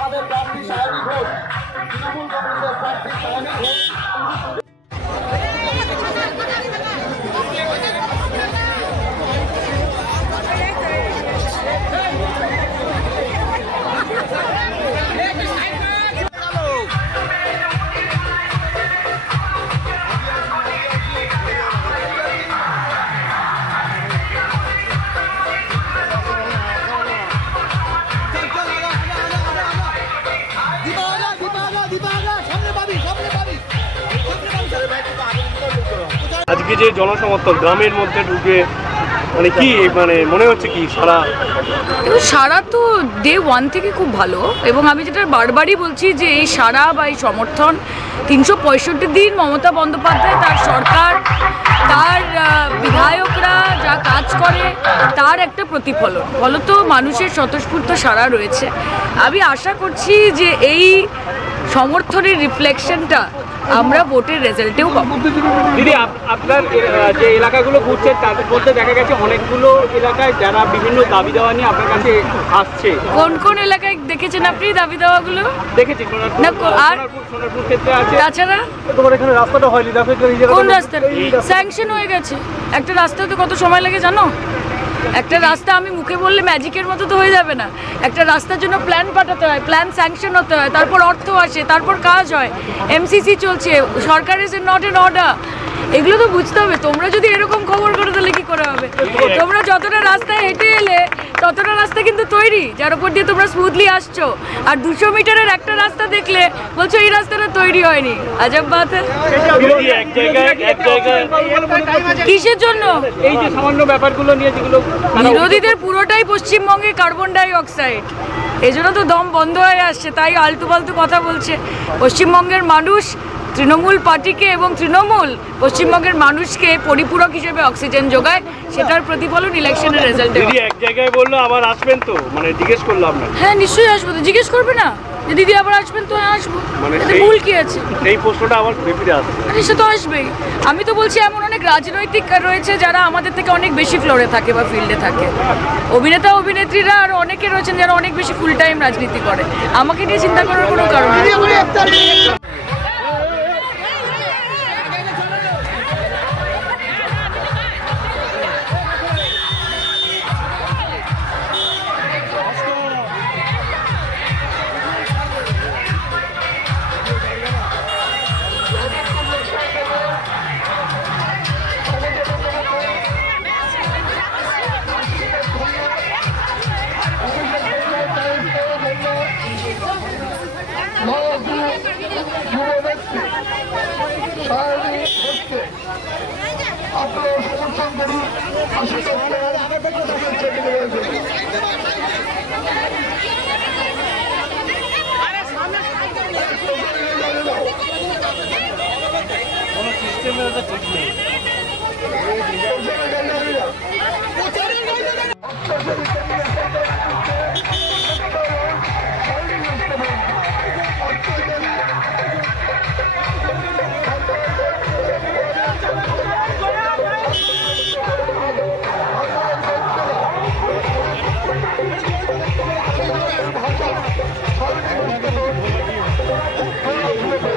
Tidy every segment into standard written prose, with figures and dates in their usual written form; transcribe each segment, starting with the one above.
আমাদের প্রার্থী সায়নী ঘোষ, তৃণমূল কংগ্রেসের প্রার্থী সায়নী ঘোষ। আজকে যে জনসমর্থন গ্রামের মধ্যে ঢুকে মানে কি মানে মনে হচ্ছে কি সারা তো ডে ওয়ান থেকে খুব ভালো, এবং আমি যেটা বারবারই বলছি যে এই সারা বা এই সমর্থন 365 দিন মমতা বন্দ্যোপাধ্যায়, তার সরকার, তার বিধায়করা যা কাজ করে তার একটা প্রতিফলন। ফলত মানুষের স্বতঃস্ফূর্ত সারা রয়েছে। আমি আশা করছি যে এই সমর্থনের রিফ্লেকশনটা আমরা ভোটের রেজাল্টেও পাবো। দিদি, আপনার যে এলাকাগুলো ঘুরছে তার মধ্যে দেখা গেছে অনেকগুলো এলাকায় যারা বিভিন্ন দাবি দেওয়া নিয়ে আপনার কাছে আসছে। কোন কোন এলাকায় দেখেছেন আপনি দাবি দেওয়াগুলো? দেখেছি, আর সোনারপুর ক্ষেত্রে আছে। তাছাড়া তোমার এখানে রাস্তাটা হয়নি, কোন রাস্তা স্যাংশন হয়ে গেছে? একটা রাস্তা তো কত সময় লাগে জানো? একটা রাস্তা আমি মুখে বললে ম্যাজিকের মতো তো হয়ে যাবে না। একটা রাস্তার জন্য প্ল্যান পাঠাতে হয়, প্ল্যান স্যাংশন হতে হয়, তারপর অর্থ আসে, তারপর কাজ হয়, এমসিসি চলছে, সরকার ইজ নট এন অর্ডার। এগুলো তো বুঝতে হবে। তোমরা যদি এরকম খবর করে তাহলে কি করে হবে? তোমরা যতটা রাস্তায় হেঁটে এলে ততটা রাস্তা কিন্তু তৈরি, যার উপর দিয়ে তোমরা স্মুথলি আসছো। আর 200 মিটারের একটা রাস্তা দেখলে বলছো এই রাস্তাটা তৈরি হয়নি। আজব বাত। কিসের জন্য? এই যে সামান্য ব্যাপারগুলো নিয়ে যেগুলো বিরোধীদের পুরোটাই পশ্চিমবঙ্গে কার্বন ডাই অক্সাইড, এজন্য তো দম বন্ধ হয়ে আসছে, তাই আলতু ফালতু কথা বলছে। পশ্চিমবঙ্গের মানুষ তৃণমূল পার্টিকে এবং তৃণমূল পশ্চিমবঙ্গের মানুষকে পরিপূরক হিসেবে অক্সিজেন যোগায়, সেটার প্রতিফলন ইলেকশনের রেজাল্টে। দিদি এক জায়গায় বললো আবার আসবেন তো, মানে জিজ্ঞেস করলাম না। হ্যাঁ নিশ্চয়ই আসবো, তো জিজ্ঞেস করবে না যে দিদি আবার আসবেন? তো আসবো, মানে ভুল কি আছে? এই প্রশ্নটা আবার ফিরে আসবে, সে তো আসবেই। আমি তো বলছি এমন অনেক রাজনৈতিক রয়েছে যারা আমাদের থেকে অনেক বেশি ফ্লোরে থাকে বা ফিল্ডে থাকে, অভিনেতা অভিনেত্রীরা আর অনেকে রয়েছেন যারা অনেক বেশি ফুল টাইম রাজনীতি করে। আমাকে নিয়ে চিন্তা করার কোনো কারণ নেই।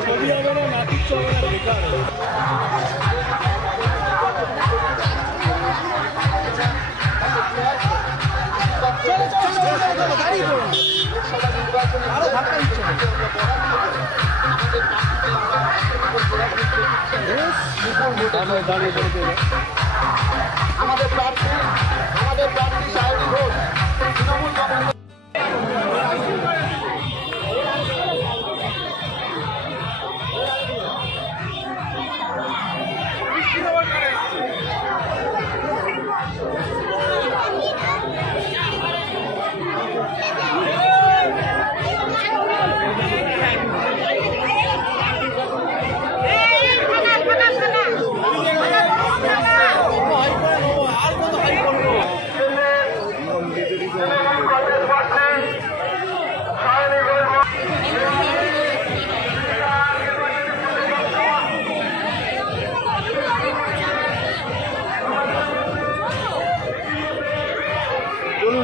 ছবি হবে না, নাতির চলে না, বেকার। আমাদের প্রার্থী সায়নী ঘোষ তৃণমূল কংগ্রেস।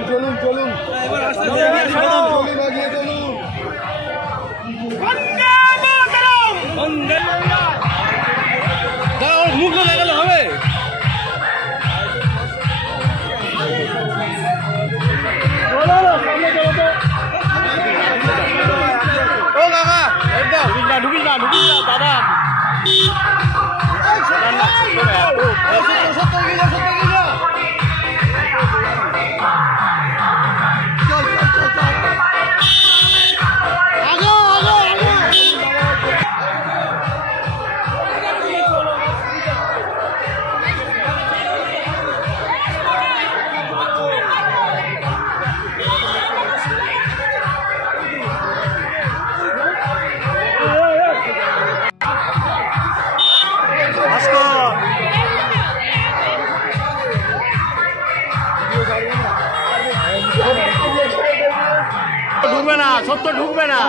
চলুন চলুন মুখ লাগালে হবে। ও কাকা একদম ঢুকিস না দাদা। ঢুকবে না, সত্য ঢুকবে না।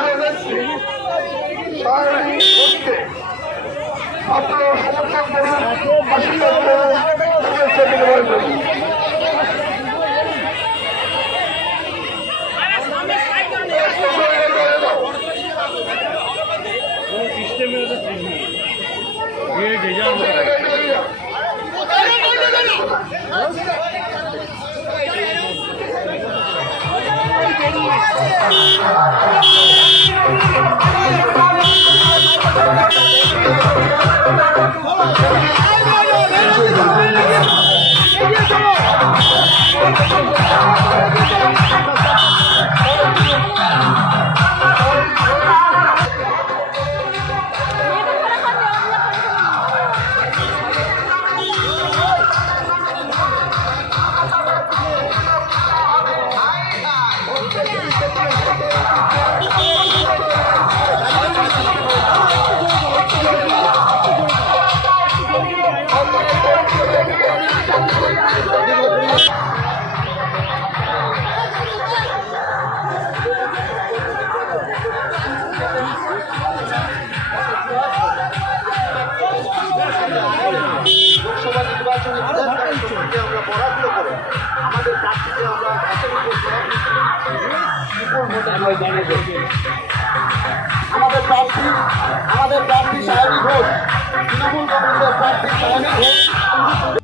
লোকসভা নির্বাচনে আমরা বরাদ্দ করে আমাদের প্রার্থীকে আমরা আমাদের প্রার্থী সায়নী ঘোষ তৃণমূল কংগ্রেসের প্রার্থী সায়নী ঘোষ